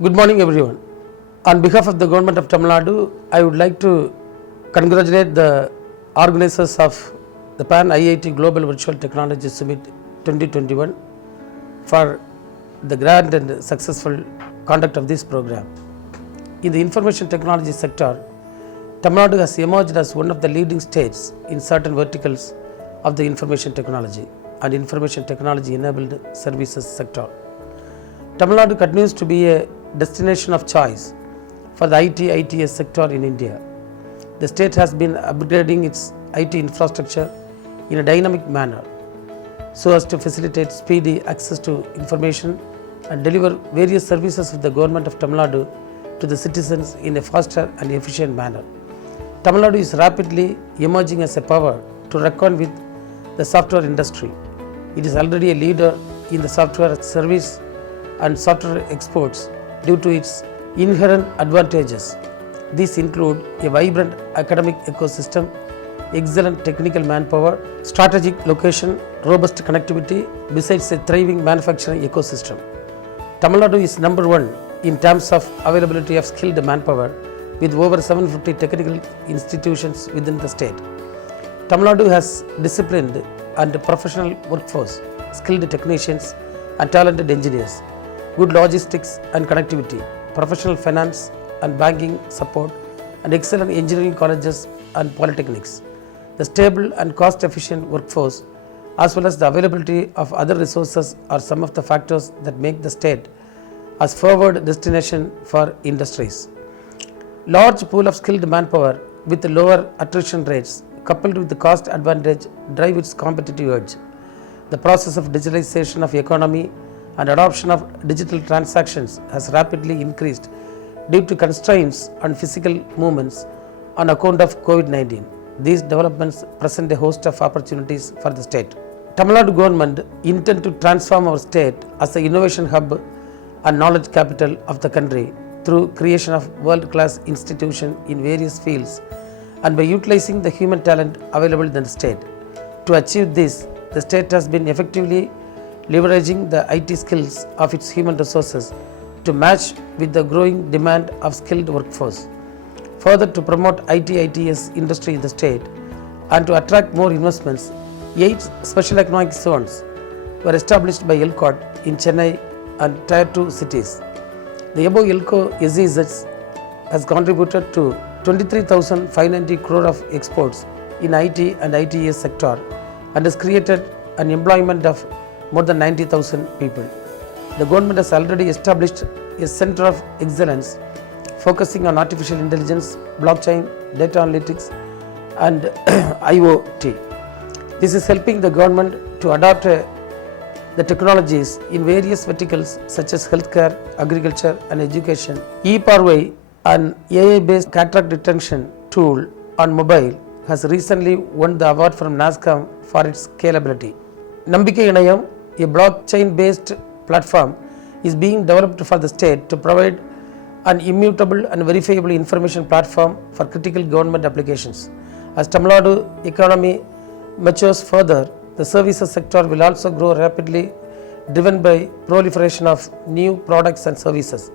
Good morning, everyone. On behalf of the Government of Tamil Nadu, I would like to congratulate the organizers of the Pan IIT Global Virtual Technology Summit 2021 for the grand and successful conduct of this program. In the information technology sector, Tamil Nadu has emerged as one of the leading states in certain verticals of the information technology and information technology enabled services sector. Tamil Nadu continues to be a destination of choice for the IT/ITS sector in India. The state has been upgrading its IT infrastructure in a dynamic manner so as to facilitate speedy access to information and deliver various services of the government of Tamil Nadu to the citizens in a faster and efficient manner. Tamil Nadu is rapidly emerging as a power to reckon with the software industry. It is already a leader in the software service and software exports due to its inherent advantages. These include a vibrant academic ecosystem, excellent technical manpower, strategic location, robust connectivity, besides a thriving manufacturing ecosystem. Tamil Nadu is number one in terms of availability of skilled manpower with over 750 technical institutions within the state. Tamil Nadu has disciplined and professional workforce, skilled technicians and talented engineers, good logistics and connectivity, professional finance and banking support, and excellent engineering colleges and polytechnics. The stable and cost-efficient workforce, as well as the availability of other resources, are some of the factors that make the state as forward destination for industries. Large pool of skilled manpower with lower attrition rates, coupled with the cost advantage, drive its competitive edge. The process of digitalization of economy and adoption of digital transactions has rapidly increased due to constraints on physical movements on account of COVID-19. These developments present a host of opportunities for the state. Tamil Nadu government intend to transform our state as an innovation hub and knowledge capital of the country through creation of world-class institutions in various fields and by utilizing the human talent available in the state. To achieve this, the state has been effectively leveraging the IT skills of its human resources to match with the growing demand of skilled workforce. Further, to promote IT/ITS industry in the state and to attract more investments, 8 special economic zones were established by ELCOT in Chennai and Tier 2 cities. The above ELCO SEZs has contributed to 23,590 crore of exports in IT and ITS sector and has created an employment of more than 90,000 people. The government has already established a center of excellence focusing on artificial intelligence, blockchain, data analytics and IoT. This is helping the government to adopt the technologies in various verticals such as healthcare, agriculture and education. eParvai, an AI-based cataract detection tool on mobile, has recently won the award from NASSCOM for its scalability. Nambikai Inayam, a blockchain-based platform, is being developed for the state to provide an immutable and verifiable information platform for critical government applications. As Tamil Nadu economy matures further, the services sector will also grow rapidly, driven by proliferation of new products and services.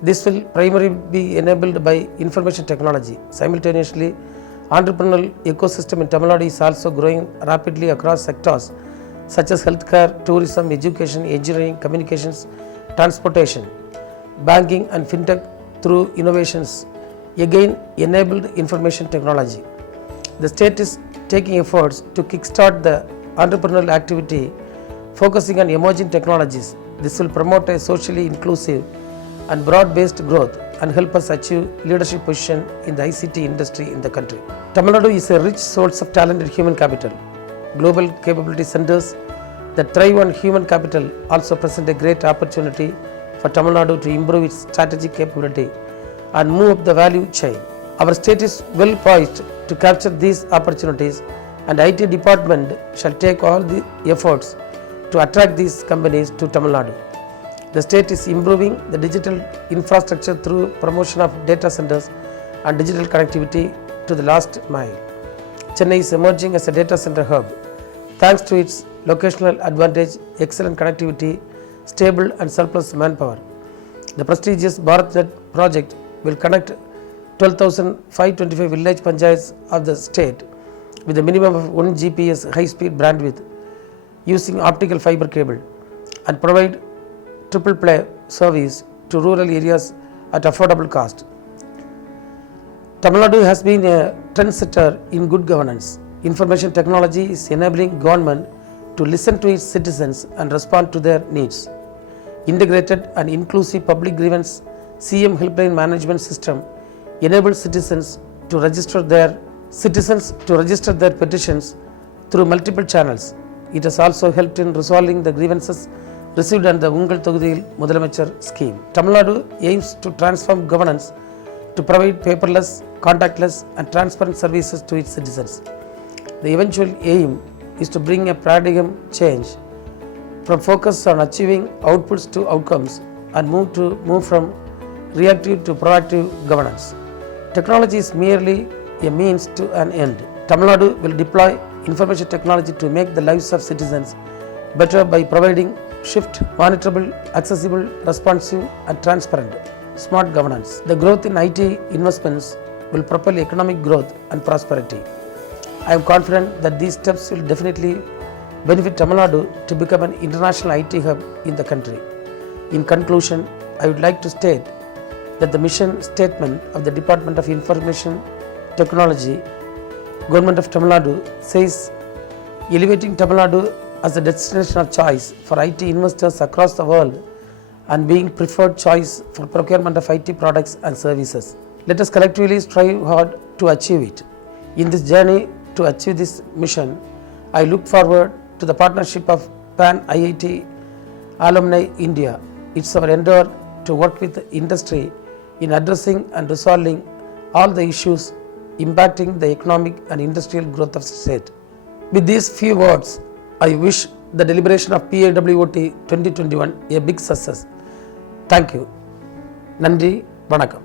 This will primarily be enabled by information technology. Simultaneously, entrepreneurial ecosystem in Tamil Nadu is also growing rapidly across sectors such as healthcare, tourism, education, engineering, communications, transportation, banking and fintech through innovations, again enabled information technology. The state is taking efforts to kickstart the entrepreneurial activity focusing on emerging technologies. This will promote a socially inclusive and broad-based growth and help us achieve leadership position in the ICT industry in the country. Tamil Nadu is a rich source of talented human capital. Global capability centers that thrive on human capital also present a great opportunity for Tamil Nadu to improve its strategic capability and move up the value chain. Our state is well poised to capture these opportunities and IT department shall take all the efforts to attract these companies to Tamil Nadu. The state is improving the digital infrastructure through promotion of data centers and digital connectivity to the last mile. Chennai is emerging as a data center hub thanks to its locational advantage, excellent connectivity, stable and surplus manpower. The prestigious BharatNet project will connect 12,525 village panchayats of the state with a minimum of 1 Gbps high-speed bandwidth using optical fiber cable and provide triple play service to rural areas at affordable cost. Tamil Nadu has been a trendsetter in good governance. Information technology is enabling government to listen to its citizens and respond to their needs. Integrated and inclusive public grievance CM helpline management system enables citizens to register their petitions through multiple channels. It has also helped in resolving the grievances received under the Ungal Thogudiyil Mudhalamaichar scheme. Tamil Nadu aims to transform governance to provide paperless, contactless and transparent services to its citizens. The eventual aim is to bring a paradigm change from focus on achieving outputs to outcomes and move from reactive to proactive governance. Technology is merely a means to an end. Tamil Nadu will deploy information technology to make the lives of citizens better by providing swift, monitorable, accessible, responsive and transparent smart governance. The growth in IT investments will propel economic growth and prosperity. I am confident that these steps will definitely benefit Tamil Nadu to become an international IT hub in the country. In conclusion, I would like to state that the mission statement of the Department of Information Technology, Government of Tamil Nadu says elevating Tamil Nadu as a destination of choice for IT investors across the world and being preferred choice for procurement of IT products and services. Let us collectively strive hard to achieve it. In this journey to achieve this mission, I look forward to the partnership of PAN IIT Alumni India. It's our endeavor to work with the industry in addressing and resolving all the issues impacting the economic and industrial growth of the state. With these few words, I wish the deliberation of PAWOT 2021 a big success. Thank you. Nandri, Vanakkam.